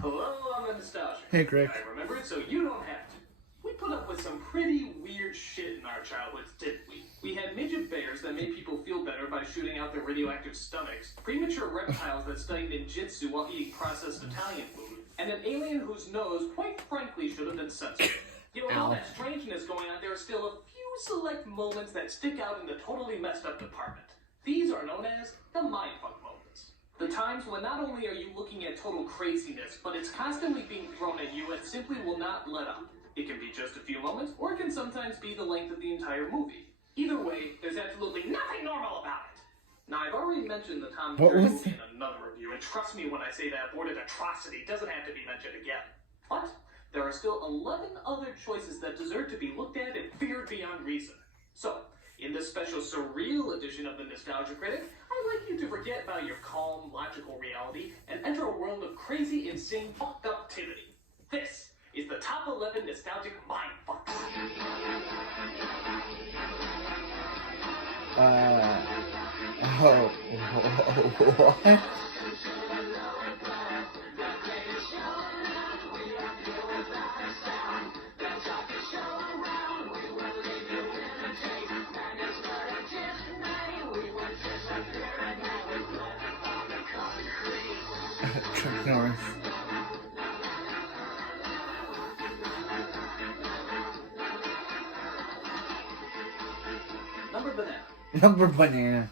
Hello, I'm a nostalgia. Hey, Greg. I remember it, so you don't have to. We put up with some pretty weird shit in our childhoods, didn't we? We had midget bears that made people feel better by shooting out their radioactive stomachs, premature reptiles that studied ninjutsu while eating processed Italian food, and an alien whose nose, quite frankly, should have been censored. You know, with all that strangeness going on, there are still a few select moments that stick out in the totally messed up department. These are known as the mindfuck moments. The times when not only are you looking at total craziness, but it's constantly being thrown at you and simply will not let up. It can be just a few moments, or it can sometimes be the length of the entire movie. Either way, there's absolutely nothing normal about it. Now, I've already mentioned the Tom and Jerry movie in another review, and trust me when I say that aborted atrocity doesn't have to be mentioned again. But there are still 11 other choices that deserve to be looked at and feared beyond reason. So, in this special surreal edition of the Nostalgia Critic, I'd like you to forget about your calm, logical reality and enter a world of crazy, insane, fucked up activity. This is the top 11 nostalgic mindfucks. What? Chuck Norris. Number banana.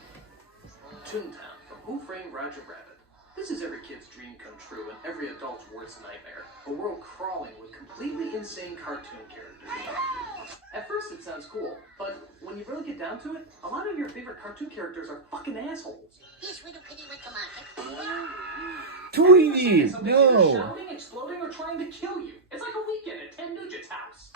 Toontown from Who Framed Roger Rabbit. This is every kid's dream come true and every adult's worst nightmare. A world crawling with completely insane cartoon characters. At first it sounds cool, but when you really get down to it, a lot of your favorite cartoon characters are fucking assholes. This little kitty went to market. Tweety! No! Shouting, exploding, or trying to kill you. It's like a weekend at Ted Nugent's house.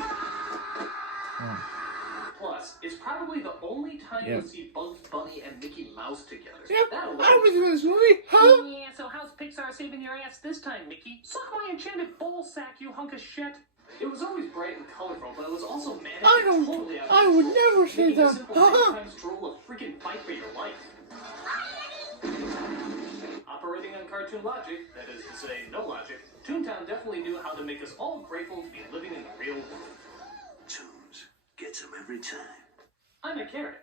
Plus, it's probably the only time you'll see Bugs Bunny and Mickey Mouse together. Yep, I was in this movie, huh? Yeah, so how's Pixar saving your ass this time, Mickey? Suck my enchanted ball sack, you hunk of shit. It was always bright and colorful, but it was also manic and totally out of I would control, never say making a that. simple nighttime stroll a freaking fight for your life. Operating on cartoon logic, that is to say, no logic, Toontown definitely knew how to make us all grateful to be living in the real world. Tunes gets them every time. I'm a carrot.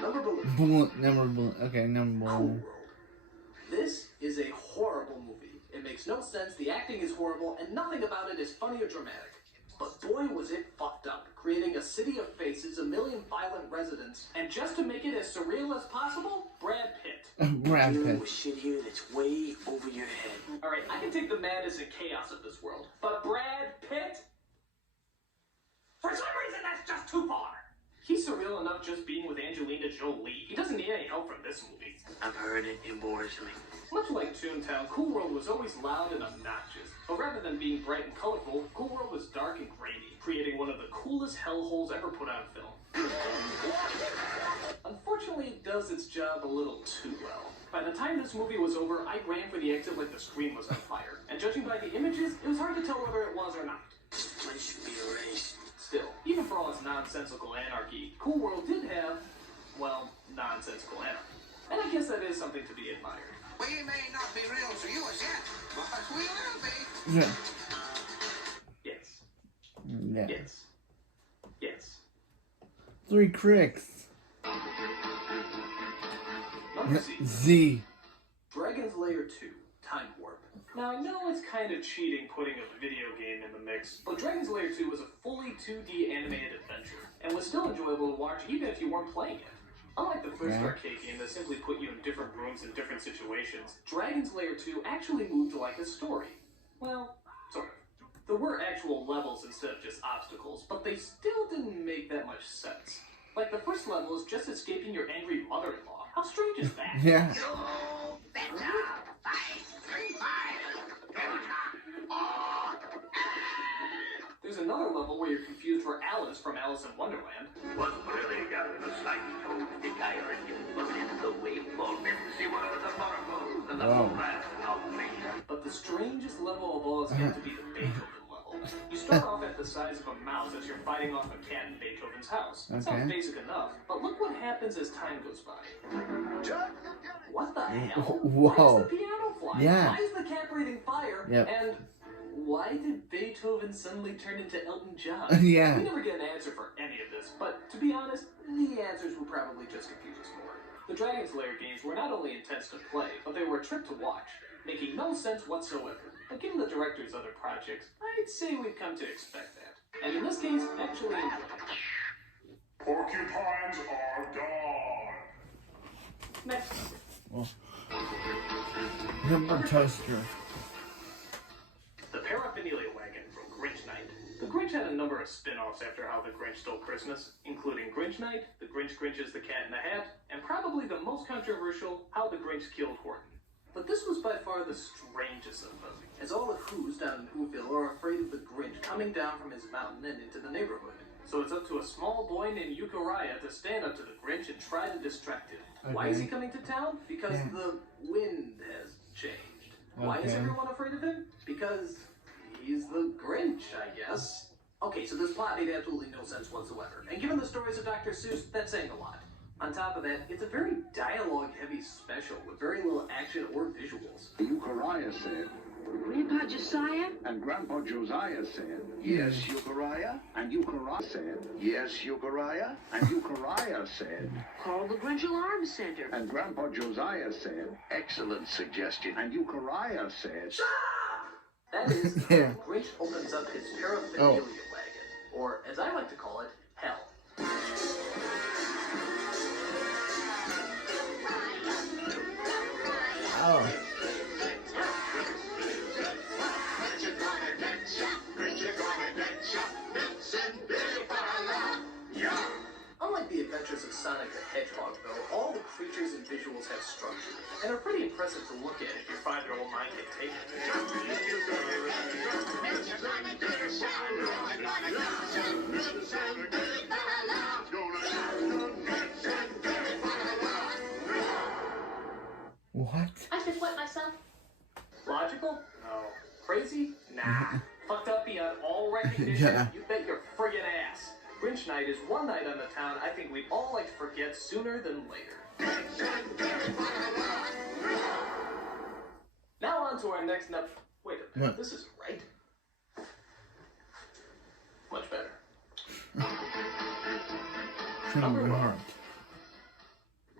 Number balloon. Okay, number balloon. This is a horrible movie. It makes no sense, the acting is horrible, and nothing about it is funny or dramatic. But boy was it fucked up, creating a city of faces, a million violent residents, and just to make it as surreal as possible, Brad Pitt. Brad Pitt. Dealing with shit here that's way over your head. Alright, I can take the madness and chaos of this world, but Brad Pitt? For some reason, that's just too far. He's surreal enough just being with Angelina Jolie. He doesn't need any help from this movie. I've heard it bores me. Much like Toontown, Cool World was always loud and obnoxious. But rather than being bright and colorful, Cool World was dark and grainy, creating one of the coolest hellholes ever put on film. Unfortunately, it does its job a little too well. By the time this movie was over, I ran for the exit like the screen was on fire. And judging by the images, it was hard to tell whether it was or not. This place should be erased. Still, even for all its nonsensical anarchy, Cool World did have, well, nonsensical anarchy. And I guess that is something to be admired. We may not be real to you as yet, but we will be. Yeah. Yes. Yeah. Yes. Yes. 3 critics. Number C. Z. Dragon's Lair 2, Time Warp. Now, I know it's kind of cheating putting a video game in the mix, but Dragon's Lair 2 was a fully 2D animated adventure, and was still enjoyable to watch even if you weren't playing it. Unlike the first arcade game that simply put you in different rooms in different situations, Dragon's Lair 2 actually moved like a story. Well, sort of. There were actual levels instead of just obstacles, but they still didn't make that much sense. Like, the first level is just escaping your angry mother-in-law. How strange is that? Yeah. There's another level where you're confused for Alice from Alice in Wonderland. Was really got a slight toad stick iron but in the waveful see one of the butterflies and the last calculation. But the strangest level of all is yet to be the Beethoven level. You start off at the size of a mouse as you're fighting off a cat in Beethoven's house. Sounds basic enough, but look what happens as time goes by. What the hell? Whoa. Why is the piano flying? Yeah. Why is the cat breathing fire? Yep. And why did Beethoven suddenly turn into Elton John? Yeah. We never get an answer for any of this, but to be honest, the answers will probably just confuse us more. The Dragon's Lair games were not only intense to play, but they were a trip to watch, making no sense whatsoever. But given the director's other projects, I'd say we've come to expect that. And in this case, actually enjoy it. Porcupines are gone. Next number. Number toaster. The Paraphernalia Wagon from Grinch Night. The Grinch had a number of spin-offs after How the Grinch Stole Christmas, including Grinch Night, The Grinch Grinches the Cat in the Hat, and probably the most controversial, How the Grinch Killed Horton. But this was by far the strangest of them, as all the Who's down in Whoville are afraid of the Grinch coming down from his mountain and into the neighborhood. So it's up to a small boy named Euchariah to stand up to the Grinch and try to distract him. Okay. Why is he coming to town? Because Yeah. the wind has changed. Why is Okay. everyone afraid of him? Because he's the Grinch, I guess. Okay, so this plot made absolutely no sense whatsoever. And given the stories of Dr. Seuss, that's saying a lot. On top of that, it's a very dialogue-heavy special with very little action or visuals. Euchariah said, Grandpa Josiah? and Grandpa Josiah said, yes, Euchariah, and Euchariah said, yes, Euchariah, and Euchariah said, Call the Grinch Alarm Center. and Grandpa Josiah said, excellent suggestion, and Euchariah said, That is, Yeah. the Grinch opens up his Paraphernalia Oh. Wagon, or as I like to call it, hell. Oh. Unlike the adventures of Sonic the Hedgehog, though, all the creatures and visuals have structure, and are pretty impressive to look at if your 5-year-old mind can take it. What? I just wet myself. Logical? No. Crazy? Nah. Fucked up beyond all recognition? Yeah. You bet your friggin' ass. Grinch Night is one night on the town I think we'd all like to forget sooner than later. Now on to our next Wait a minute, What? this isn't right. Much better. Number one.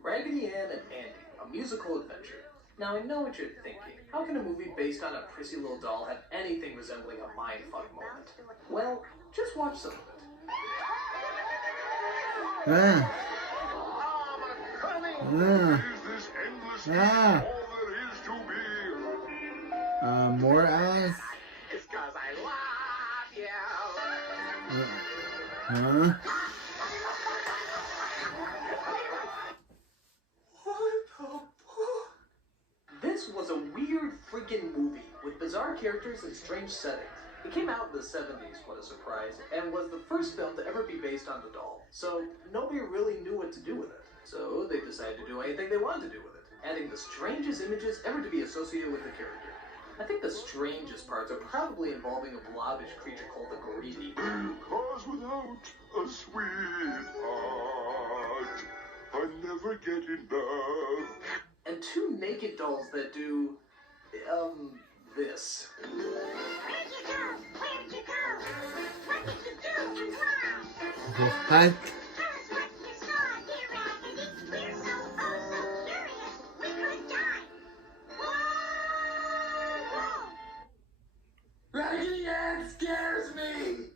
Raggedy Ann and Andy, a musical adventure. Now I know what you're thinking. How can a movie based on a prissy little doll have anything resembling a mindfuck moment? Well, just watch some of it. Ah. Ah. Is this endless Ah. all there is to be? More ass. It's 'cause I love you. Huh? This was a weird freaking movie with bizarre characters and strange settings. It came out in the 70s, what a surprise, and was the first film to ever be based on the doll. So nobody really knew what to do with it. So they decided to do anything they wanted to do with it, adding the strangest images ever to be associated with the character. I think the strangest parts are probably involving a blobbish creature called the Greedy. Because without a sweetheart, I never get enough. And two naked dolls that do, this. Where'd you go? Where'd you go? What did you do and why? What? Tell us what you saw, dear Raggedy. We're so, oh, so curious. We could die. Whoa! Raggedy Ann scares me!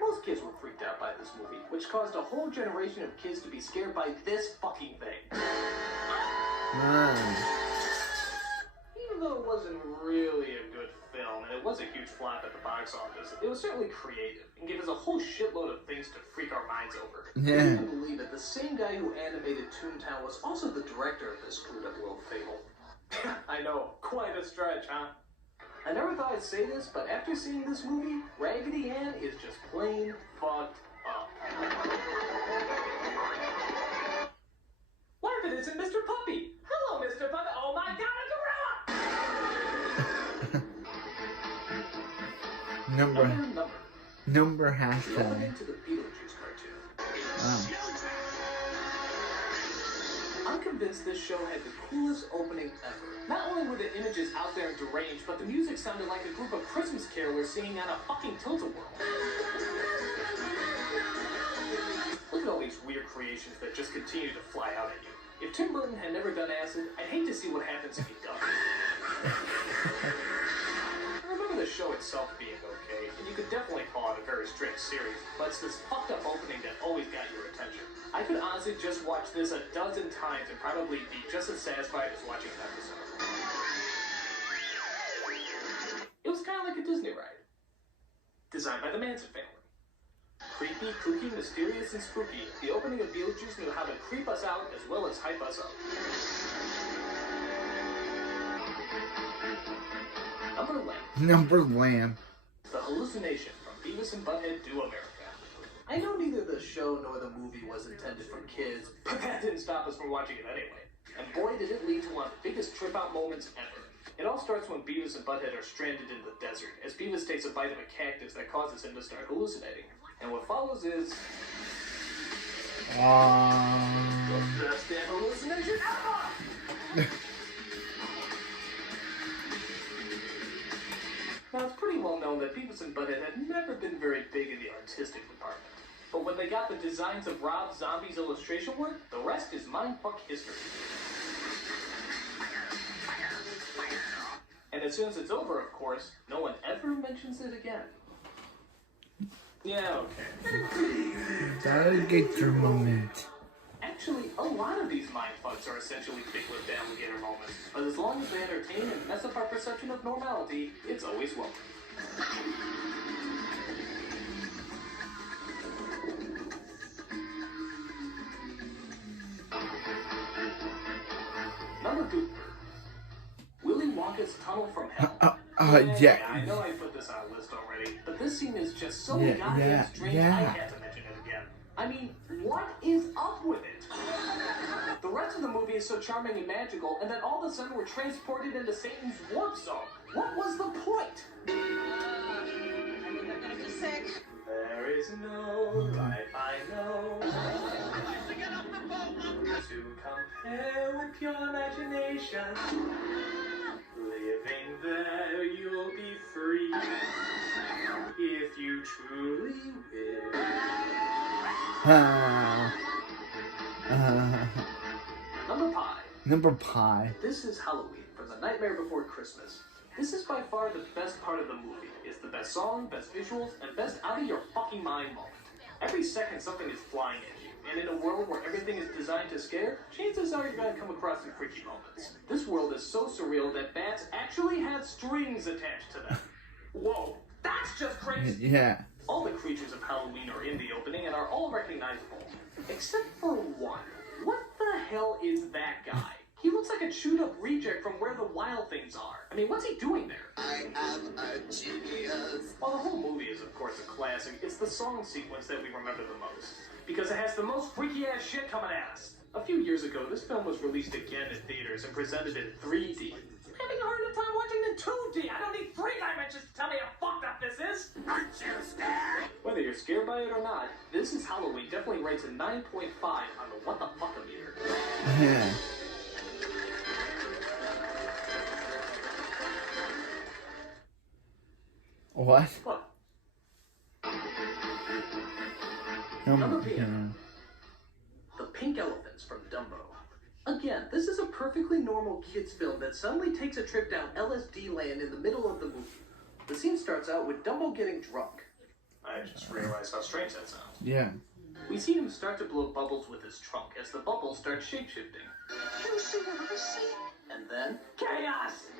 Most kids were freaked out by this movie, which caused a whole generation of kids to be scared by this fucking thing. Ah. Even though it wasn't really a good film, and it was a huge flop at the box office, it was certainly creative, and gave us a whole shitload of things to freak our minds over. Yeah. I couldn't believe it, the same guy who animated Toontown was also the director of this screwed up little fable. I know, quite a stretch, huh? I never thought I'd say this, but after seeing this movie, Raggedy Ann is just plain fucked up. What if it isn't Mr. Puppy? Hello, Mr. Puppy. Oh my god, a gorilla! Number Number. Going hashtag. into the Beetlejuice cartoon. Oh. I'm convinced convinced this show had the coolest opening ever. Not only were the images out there and deranged, but the music sounded like a group of Christmas carolers singing on a fucking tilt-a-whirl. Look at all these weird creations that just continue to fly out at you. If Tim Burton had never done acid, I'd hate to see what happens if he does. I remember the show itself being okay, and you could definitely call it a very strange series, but it's this fucked up opening that always got your attention. I could honestly just watch this a dozen times and probably be just as satisfied as watching an episode. It was kind of like a Disney ride. Designed by the Manson family. Creepy, kooky, mysterious, and spooky, the opening of Beetlejuice knew how to creep us out as well as hype us up. Number Lamb. The Hallucination from Beavis and Butthead Do America. I know neither the show nor the movie was intended for kids, but that didn't stop us from watching it anyway. And boy, did it lead to one of the biggest trip-out moments ever. It all starts when Beavis and Butthead are stranded in the desert, as Beavis takes a bite of a cactus that causes him to start hallucinating. And what follows is... the best damn hallucination ever! Now, it's pretty well known that Beavis and Butthead had never been very big in the artistic department. But when they got the designs of Rob Zombie's illustration work, the rest is mindfuck history. And as soon as it's over, of course, no one ever mentions it again. Yeah, okay. Alligator Moment. Actually, a lot of these mindfucks are essentially big-lipped alligator moments. But as long as they entertain and mess up our perception of normality, it's always welcome. Number 2. Willy Wonka's Tunnel from Hell. Yeah. I know I put this on a list already, but this scene is just so goddamn strange I had to mention it again. I mean, what is up with it? The rest of the movie is so charming and magical, and then all of a sudden we're transported into Satan's warp zone. What was the point? I'm gonna be sick. There is no life I know to compare with your imagination. Living there, you'll be free if you truly will. Number Pie. This is Halloween from The Nightmare Before Christmas. This is by far the best part of the movie. It's the best song, best visuals, and best out of your fucking mind moment. Every second something is flying at you, and in a world where everything is designed to scare, chances are you're gonna come across some freaky moments. This world is so surreal that bats actually have strings attached to them. Whoa, that's just crazy! Yeah. All the creatures of Halloween are in the opening and are all recognizable. Except for one. What the hell is that guy? He looks like a chewed up reject from Where the Wild Things Are. I mean, what's he doing there? I am a genius. While the whole movie is, of course, a classic, it's the song sequence that we remember the most. Because it has the most freaky ass shit coming at us. A few years ago, this film was released again in theaters and presented in 3D. I'm having a hard enough time watching in 2D. I don't need 3 dimensions to tell me how fucked up this is. Aren't you scared? Whether you're scared by it or not, This Is Halloween definitely rates a 9.5 on the what the fuck-a-meter. Yeah. What? What? Number The Pink Elephants from Dumbo. Again, this is a perfectly normal kids film that suddenly takes a trip down LSD land in the middle of the movie. The scene starts out with Dumbo getting drunk. I just realized how strange that sounds. Yeah. We see him start to blow bubbles with his trunk as the bubbles start shape-shifting. You see what I see? And then, chaos!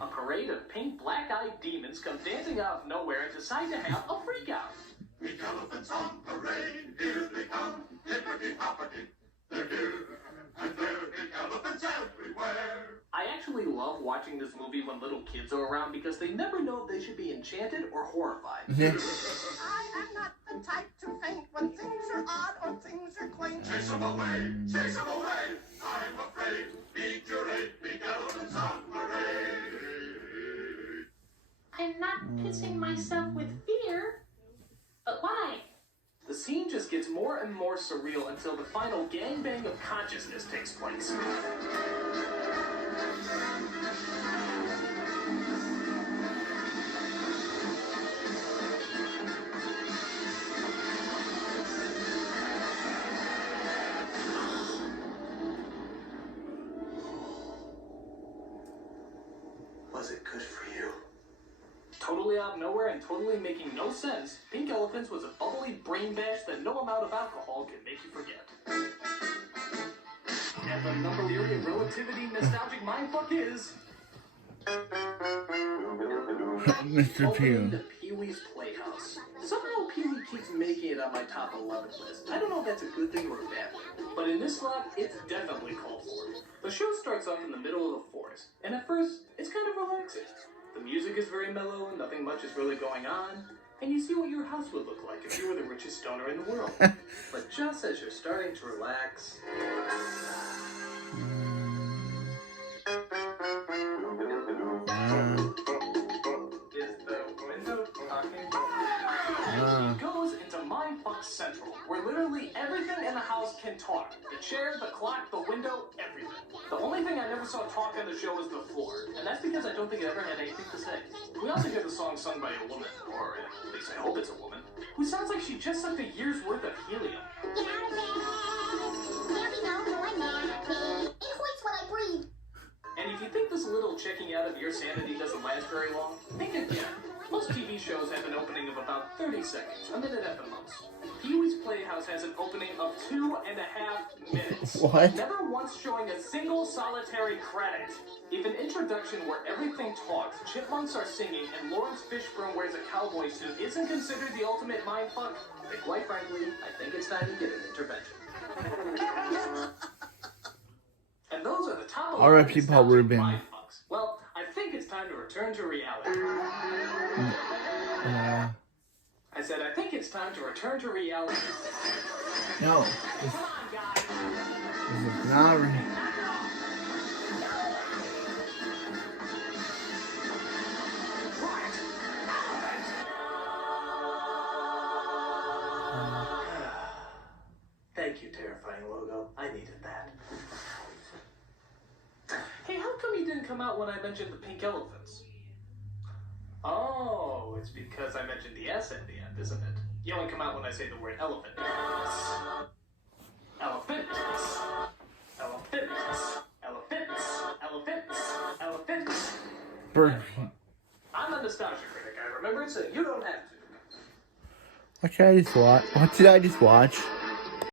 A parade of pink, black-eyed demons come dancing out of nowhere and decide to have a freak-out. Pink elephants on parade, here they come, hippity-hoppity. They're here, and there are pink elephants everywhere. I actually love watching this movie when little kids are around because they never know if they should be enchanted or horrified. Yeah. I am not the type to faint when things are odd or things are quaint. Chase them away, chase them away. I'm afraid, beat your eight, pink elephants on parade. I'm not pissing myself with fear. But why? The scene just gets more and more surreal until the final gangbang of consciousness takes place. Was it good for you? Totally out of nowhere and totally making no sense, Pink Elephants was a bubbly brain bash that no amount of alcohol could make you forget. And the number theory of relativity nostalgic mindfuck is... Mr. Opening Pew. to Pee-wee's Playhouse. Somehow Pee-wee keeps making it on my top 11 list. I don't know if that's a good thing or a bad thing, but in this slot, it's definitely called for. The show starts off in the middle of the forest, and at first, it's kind of relaxing. The music is very mellow, and nothing much is really going on, and you see what your house would look like if you were the richest stoner in the world. But just as you're starting to relax... Is the window talking? It goes into Mindfucks Central, where literally everything in the house can talk. The chair, the clock, the window, everything. The only thing I never saw talk on the show was the floor, and that's because I don't think it ever had anything to say. We also hear the song sung by a woman, or at least I hope it's a woman, who sounds like she just sucked a year's worth of helium. And if you think this little checking out of your sanity doesn't last very long, think again. Most TV shows have an opening of about 30 seconds, a minute at the most. Pee-wee's Playhouse has an opening of 2.5 minutes. What? Never once showing a single solitary credit. If an introduction where everything talks, chipmunks are singing, and Lawrence Fishburne wears a cowboy suit isn't considered the ultimate mindfuck, then quite frankly, I think it's time to get an intervention. And those are the top R.I.P. Paul Rubin. Mindfucks. Well, I think it's time to return to reality. I said, I think it's time to return to reality. No. Come on, guys. This is not Thank you, terrifying logo. I needed that. Hey, how come you didn't come out when I mentioned the pink elephants? Oh, it's because I mentioned the S at the end, isn't it? You only come out when I say the word elephant. Elephants. Elephants. Elephants. Elephants. Elephants. I'm a nostalgia critic, I remember it, so you don't have to. What did I just watch? What did I just watch?